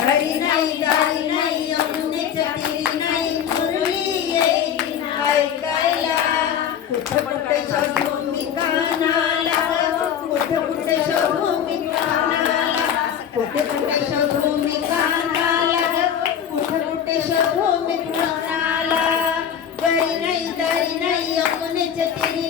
घरी नाही दारी नाही यमुनेच्या तीरी नाही मुरली येईन ऐकायला कुठं कुठे शोधू मी कानाला कुठं कुठे शोधू मी कानाला कुठे कुठे शोधू मी कानाला कुठे कुठे शोधू मी कानाला घरी नाही दारी नाही यमुनेच्या तीरी नाही मुरली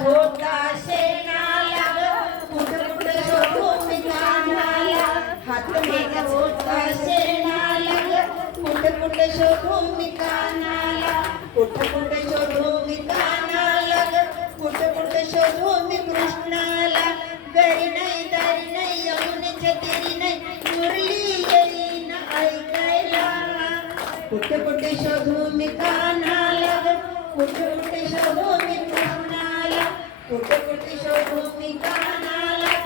होता शेणाला. कुठे कुठे शोधू मी कानाला हात माझा होता शेणाला. कुठे कुठे शोधू मी कानाला कुठे कुठे शोधू कानाला कुठं कुठे शोधू कृष्णाला घरी नाही दारी नाही यमुनेच्या तीरी नाही. मुरली येईन ऐकायला. कुठे कुठे शोधू कानाला कुठे कुठे शोधू मी कृष्णाला कुठे कुठे शोधू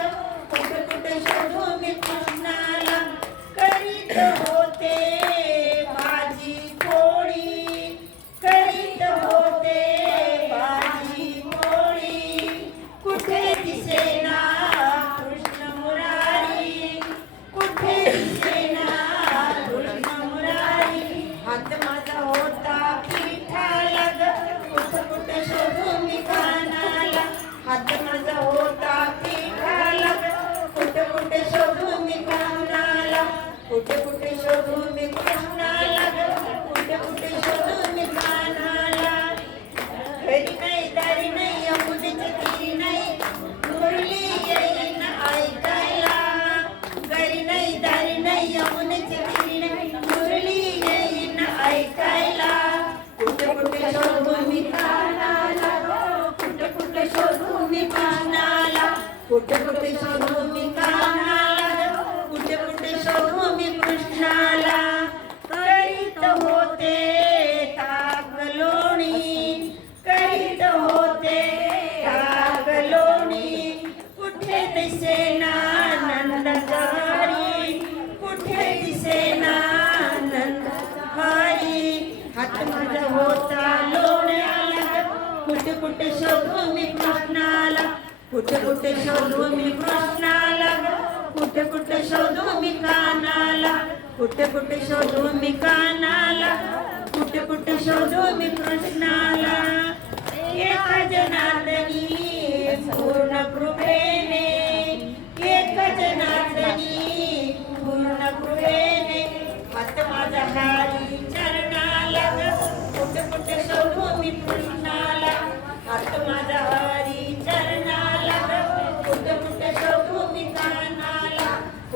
कुठे कुठे शोधू मी कानाला कुठे कुठे शोधू कुठे कुठे शोधू मी कृष्णाला? कुठे कुठे शोधू मी कानाला? कुठे कुठे शोधू मी कानाला? कुठे कुठे शोधू मी कृष्णाला? एक जनार्दनी पूर्ण कृपेने एक जनार्दनी पूर्ण कृपेने हात माझा हारी चरणाला. कुठे कुठे शोधू मी कृष्णाला? हात माझा